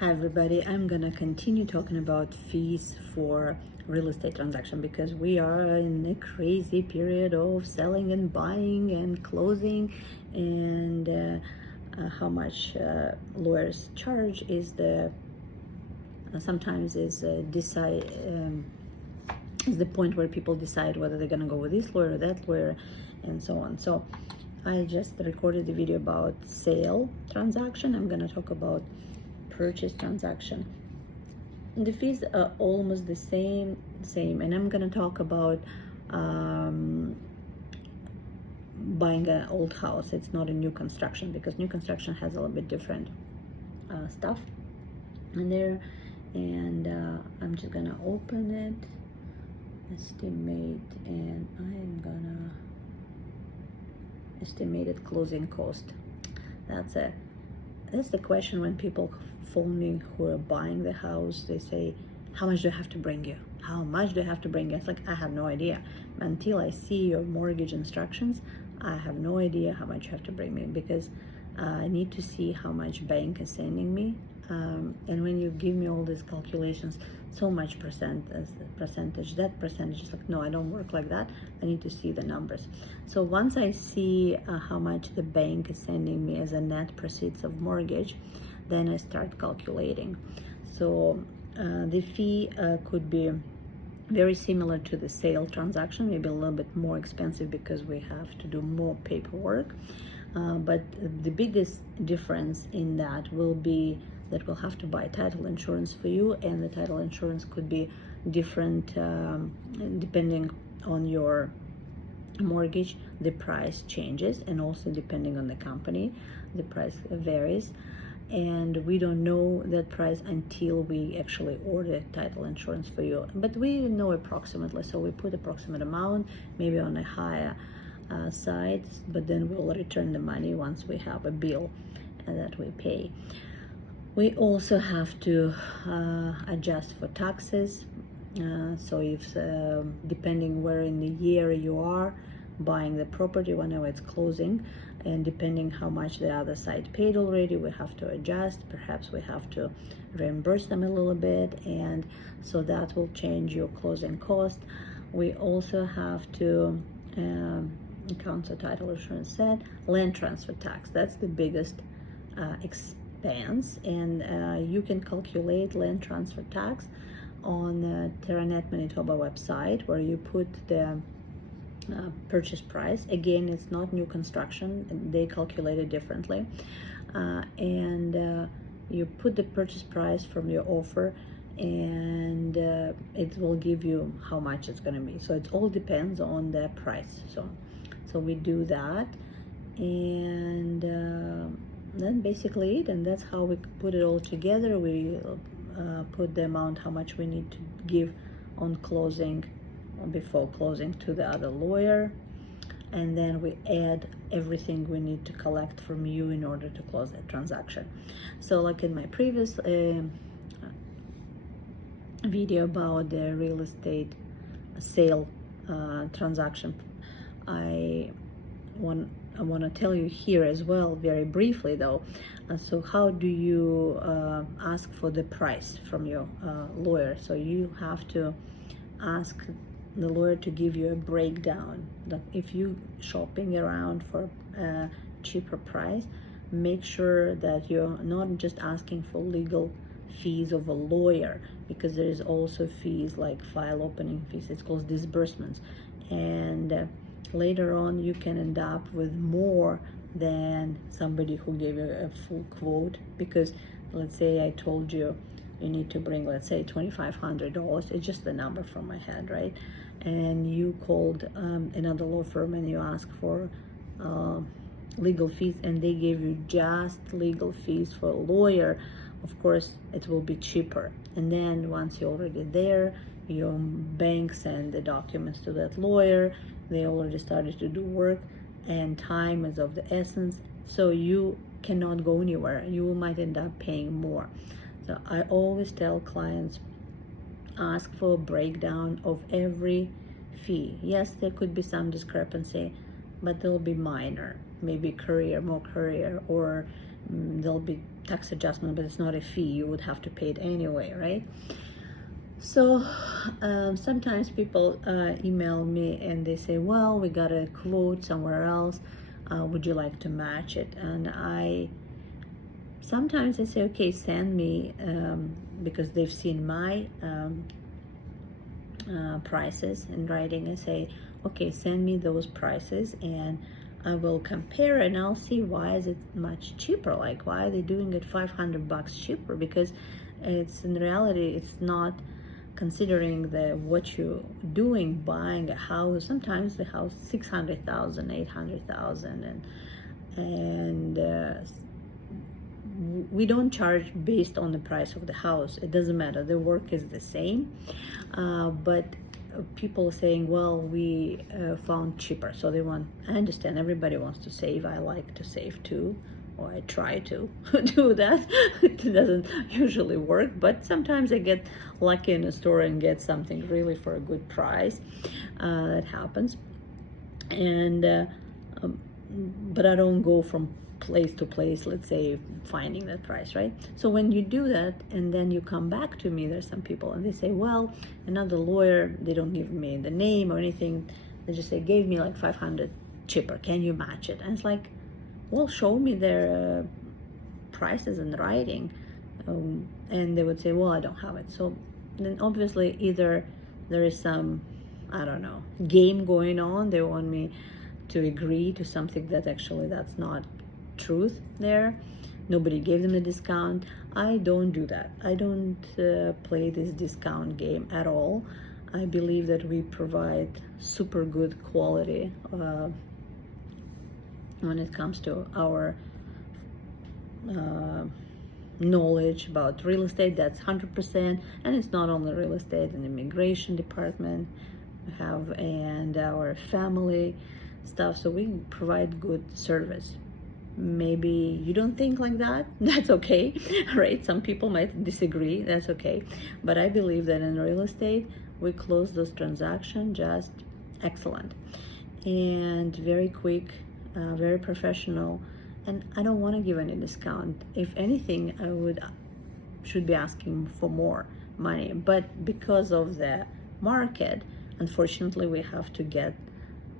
Hi everybody, I'm gonna continue talking about fees for real estate transaction because we are in a crazy period of selling and buying and closing, and how much lawyers charge is the sometimes is is the point where people decide whether they're gonna go with this lawyer or that lawyer and so on. So I just recorded a video about sale transaction. I'm gonna talk about purchase transaction. The fees are almost the same, and I'm gonna talk about buying an old house. It's not a new construction, because new construction has a little bit different stuff in there. And I'm just gonna open it, estimate, and I'm gonna estimated closing cost. That's the question when people phone me who are buying the house. They say, how much do I have to bring you? How much do I have to bring you? It's like, I have no idea. Until I see your mortgage instructions, I have no idea how much you have to bring me, because I need to see how much bank is sending me. And when you give me all these calculations, so much percentage, that percentage is like, no, I don't work like that. I need to see the numbers. So once I see how much the bank is sending me as a net proceeds of mortgage, then I start calculating. So the fee could be very similar to the sale transaction, maybe a little bit more expensive because we have to do more paperwork. But the biggest difference in that will be that we'll have to buy title insurance for you, and the title insurance could be different depending on your mortgage. The price changes, and also depending on the company, the price varies. And we don't know that price until we actually order title insurance for you. But we know approximately, so we put approximate amount, maybe on a higher side, but then we'll return the money once we have a bill that we pay. We also have to adjust for taxes. So if depending where in the year you are buying the property, whenever it's closing, and depending how much the other side paid already, we have to adjust. Perhaps we have to reimburse them a little bit, and so that will change your closing cost. We also have to council title insurance said land transfer tax. That's the biggest expense, and you can calculate land transfer tax on the Terranet Manitoba website, where you put the purchase price. Again, it's not new construction, they calculate it differently, and you put the purchase price from your offer, and it will give you how much it's going to be. So it all depends on the price. So we do that, and then basically it, and that's how we put it all together. We put the amount, how much we need to give on closing, before closing, to the other lawyer, and then we add everything we need to collect from you in order to close that transaction. So like in my previous video about the real estate sale transaction, I want to tell you here as well, very briefly though. So how do you ask for the price from your lawyer? So you have to ask the lawyer to give you a breakdown. That if you shopping around for a cheaper price, make sure that you're not just asking for legal fees of a lawyer, because there is also fees like file opening fees. It's called disbursements, and later on you can end up with more than somebody who gave you a full quote. Because let's say I told you you need to bring, let's say, $2,500. It's just the number from my head, right? And you called another law firm and you asked for legal fees, and they gave you just legal fees for a lawyer. Of course, it will be cheaper. And then once you're already there, your bank send the documents to that lawyer. They already started to do work, and time is of the essence. So you cannot go anywhere. You might end up paying more. So I always tell clients, ask for a breakdown of every fee. Yes, there could be some discrepancy, but they'll be minor. Maybe more courier, or there'll be tax adjustment, but it's not a fee. You would have to pay it anyway, right? So sometimes people email me and they say, well, we got a quote somewhere else. Would you like to match it? And sometimes I say, okay, send me, because they've seen my prices in writing. I say, okay, send me those prices and I will compare and I'll see why is it much cheaper. Like, why are they doing it $500 cheaper? Because it's, in reality, it's not considering what you're doing, buying a house. Sometimes the house 600,000, 800,000, and we don't charge based on the price of the house. It doesn't matter, the work is the same, but people saying, well, we found cheaper, so they want, I understand everybody wants to save. I like to save too, or I try to do that. It doesn't usually work, but sometimes I get lucky in a store and get something really for a good price. That happens. And but I don't go from place to place, let's say, finding that price, right? So when you do that and then you come back to me, there's some people and they say, well, another lawyer, they don't give me the name or anything, they just say, gave me like 500 cheaper, can you match it? And it's like, well, show me their prices in writing. And they would say, well, I don't have it. So then obviously either there is some, I don't know, game going on. They want me to agree to something that actually that's not truth there. Nobody gave them a discount. I don't do that. I don't play this discount game at all. I believe that we provide super good quality when it comes to our knowledge about real estate. That's 100%. And it's not only real estate, and immigration department we have, and our family stuff. So we provide good service. Maybe you don't think like that, that's okay, right? Some people might disagree, that's okay. But I believe that in real estate, we close those transactions just excellent and very quick, very professional. And I don't want to give any discount. If anything, should be asking for more money. But because of the market, unfortunately, we have to get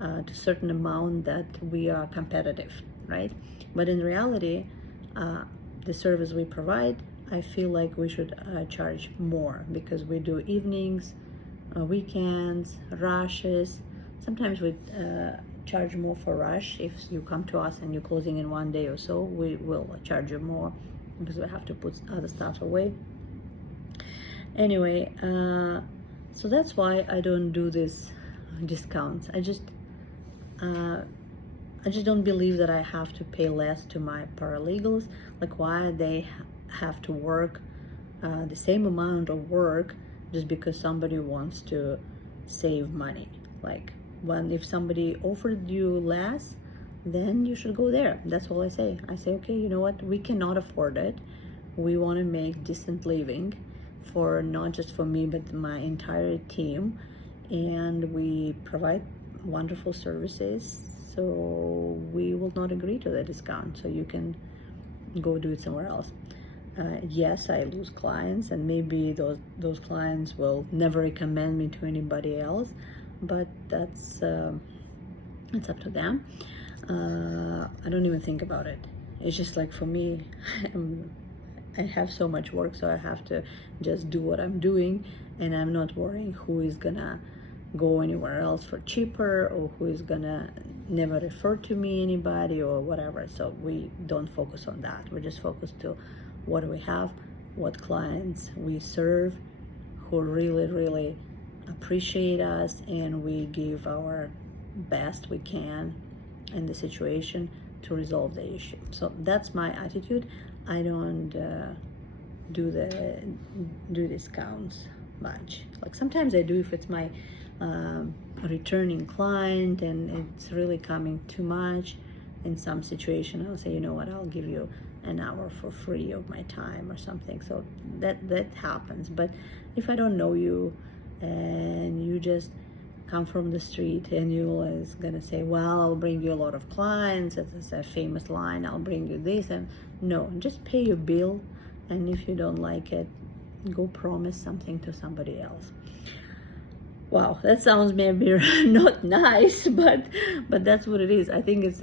to a certain amount that we are competitive, right? But in reality, the service we provide, I feel like we should charge more, because we do evenings, weekends, rushes. Sometimes we charge more for rush. If you come to us and you're closing in one day or so, we will charge you more because we have to put other stuff away. Anyway, so that's why I don't do this discounts. I just don't believe that I have to pay less to my paralegals. Like, why they have to work the same amount of work just because somebody wants to save money. Like, if somebody offered you less, then you should go there. That's all I say. I say, okay, you know what? We cannot afford it. We want to make decent living for not just for me, but my entire team. And we provide wonderful services. So we will not agree to the discount. So you can go do it somewhere else. Yes, I lose clients, and maybe those clients will never recommend me to anybody else, but that's it's up to them. I don't even think about it. It's just like, for me, I have so much work, so I have to just do what I'm doing, and I'm not worrying who is gonna go anywhere else for cheaper, or who is gonna never refer to me anybody or whatever. So we don't focus on that. We just focus to what we have, what clients we serve, who really appreciate us, and we give our best we can in the situation to resolve the issue. So that's my attitude. I don't do discounts much. Like, sometimes I do if it's my returning client and it's really coming too much. In some situation, I'll say, you know what, I'll give you an hour for free of my time or something. So that happens. But if I don't know you and you just come from the street and you is gonna say, well, I'll bring you a lot of clients, it's a famous line, I'll bring you this. And no, just pay your bill, and if you don't like it, go promise something to somebody else. Wow, that sounds maybe not nice, but that's what it is. I think it's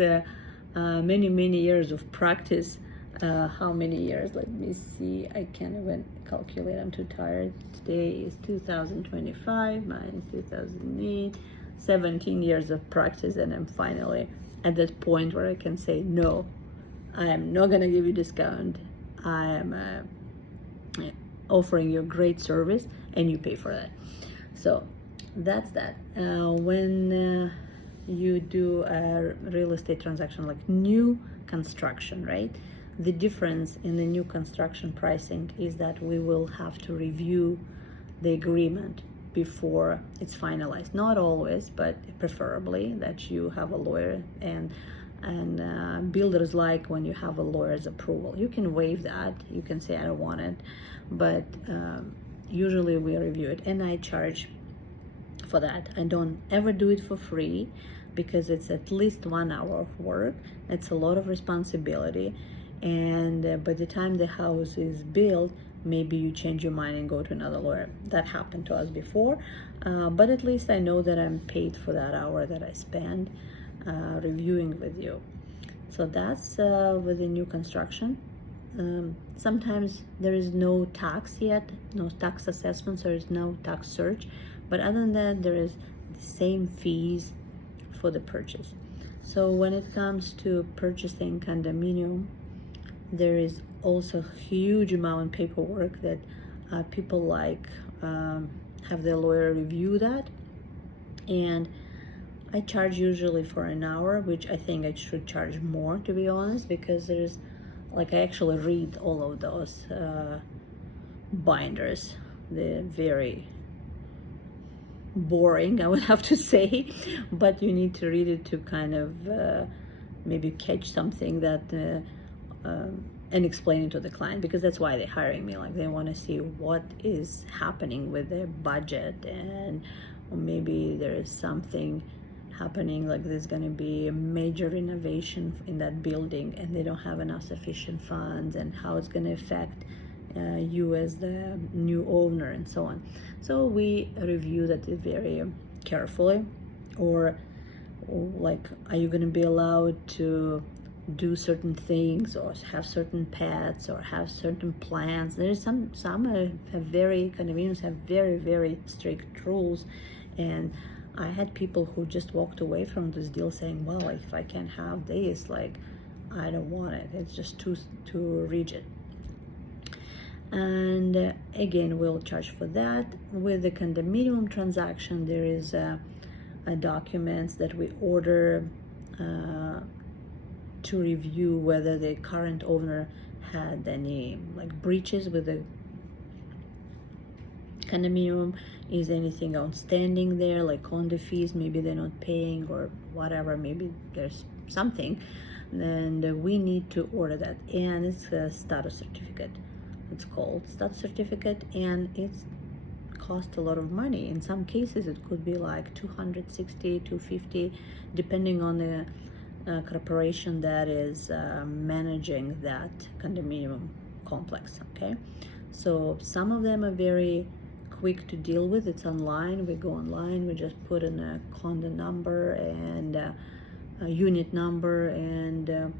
many years of practice. How many years? Let me see. I can't even calculate. I'm too tired. Today is 2025 minus 2008. 17 years of practice, and I'm finally at that point where I can say, no, I am not gonna give you discount. I am offering you a great service, and you pay for that. So that's that. When you do a real estate transaction like new construction, right? The difference in the new construction pricing is that we will have to review the agreement before it's finalized. Not always, but preferably that you have a lawyer, and builders like when you have a lawyer's approval. You can waive that. You can say, I don't want it, but usually we review it, and I charge for that. I don't ever do it for free because it's at least 1 hour of work. It's a lot of responsibility, and by the time the house is built, maybe you change your mind and go to another lawyer. That happened to us before, but at least I know that I'm paid for that hour that I spend reviewing with you. So that's with the new construction. Sometimes there is no tax yet, no tax assessments, there is no tax search, but other than that, there is the same fees for the purchase. So when it comes to purchasing condominium, there is also a huge amount of paperwork that people like have their lawyer review that, and I charge usually for an hour, which I think I should charge more, to be honest, because there's like, I actually read all of those binders. They're very boring, I would have to say, but you need to read it to kind of maybe catch something that and explain it to the client, because that's why they're hiring me. Like, they want to see what is happening with their budget, and or maybe there is something happening, like there's going to be a major renovation in that building and they don't have enough sufficient funds, and how it's going to affect you as the new owner, and so on. So we review that very carefully. Or like, are you going to be allowed to do certain things, or have certain pets, or have certain plans? There's some have very condominiums have very strict rules, and I had people who just walked away from this deal saying, well, if I can't have this, like, I don't want it, it's just too rigid. And again, we'll charge for that. With the condominium transaction, there is documents that we order to review whether the current owner had any like breaches with the condominium. Is anything outstanding there, like condo fees, maybe they're not paying, or whatever, maybe there's something, and we need to order that. And it's a status certificate. It's called status certificate, and it's cost a lot of money. In some cases it could be like $260, $250, depending on the corporation that is managing that condominium complex. Okay, so some of them are very quick to deal with. It's online. We go online, we just put in a condo number and a unit number, and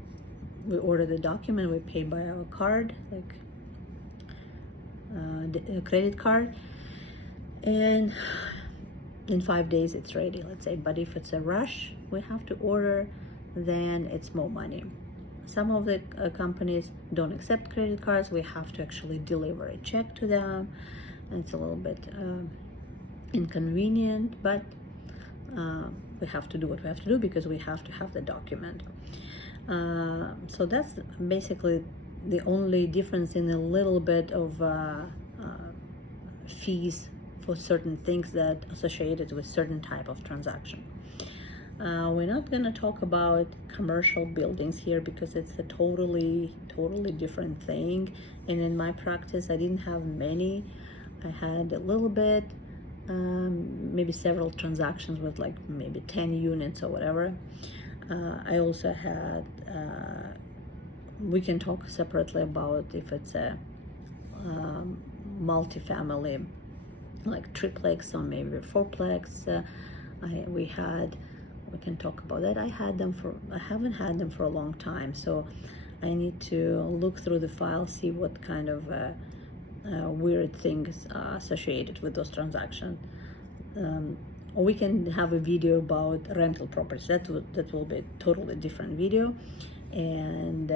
we order the document. We pay by our card, like a credit card, and in 5 days it's ready, let's say. But if it's a rush, we have to order, then it's more money. Some of the companies don't accept credit cards. We have to actually deliver a check to them. It's a little bit inconvenient, but we have to do what we have to do because we have to have the document. So that's basically the only difference, in a little bit of fees for certain things that associated with certain type of transaction. We're not going to talk about commercial buildings here because it's a totally different thing. And in my practice, I didn't have many. I had a little bit, maybe several transactions with like maybe 10 units or whatever. I also had, we can talk separately about if it's a multifamily, like triplex or maybe fourplex. We can talk about that. I haven't had them for a long time, so I need to look through the file, see what kind of weird things are associated with those transactions. Or we can have a video about rental properties. That will be a totally different video, and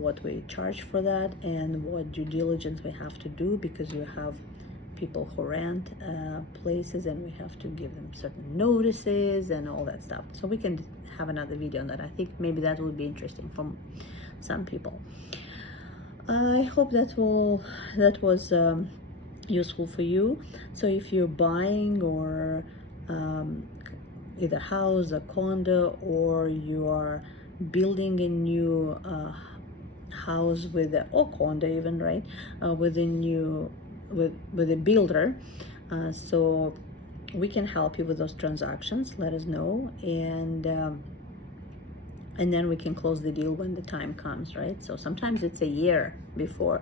what we charge for that, and what due diligence we have to do, because you have people who rent places, and we have to give them certain notices and all that stuff. So we can have another video on that. I think maybe that would be interesting for some people. I hope that was useful for you. So if you're buying or either house, a condo, or you are building a new house or condo even, right, with a builder, so we can help you with those transactions. Let us know, and then we can close the deal when the time comes, right? So sometimes it's a year before,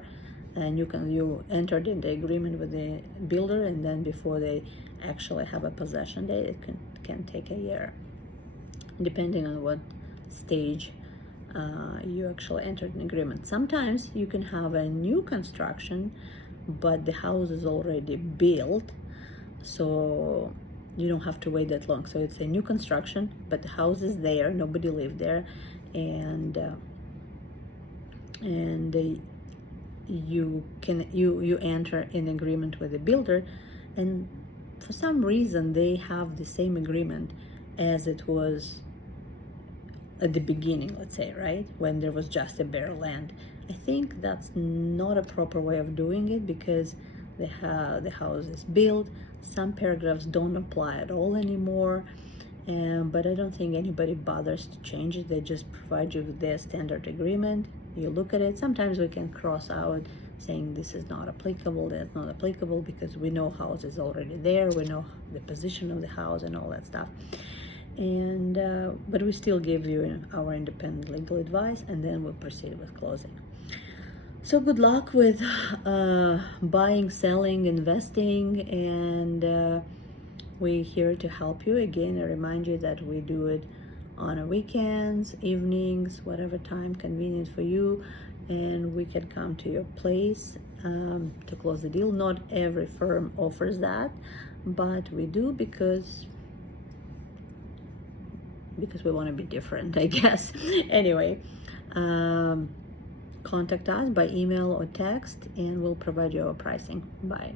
and you entered into agreement with the builder, and then before they actually have a possession date, it can take a year, depending on what stage you actually entered an agreement. Sometimes you can have a new construction, but the house is already built, so you don't have to wait that long. So it's a new construction, but the house is there, nobody lived there, and you enter in agreement with the builder, and for some reason they have the same agreement as it was at the beginning, let's say, right, when there was just a bare land. I think that's not a proper way of doing it, because the house is built. Some paragraphs don't apply at all anymore, but I don't think anybody bothers to change it. They just provide you with their standard agreement. You look at it. Sometimes we can cross out saying this is not applicable, that's not applicable, because we know house is already there, we know the position of the house and all that stuff. And but we still give you our independent legal advice, and then we'll proceed with closing. So good luck with buying, selling, investing, and we're here to help you. Again, I remind you that we do it on weekends, evenings, whatever time convenient for you, and we can come to your place to close the deal. Not every firm offers that, but we do because we want to be different, I guess. Anyway, contact us by email or text, and we'll provide you our pricing. Bye.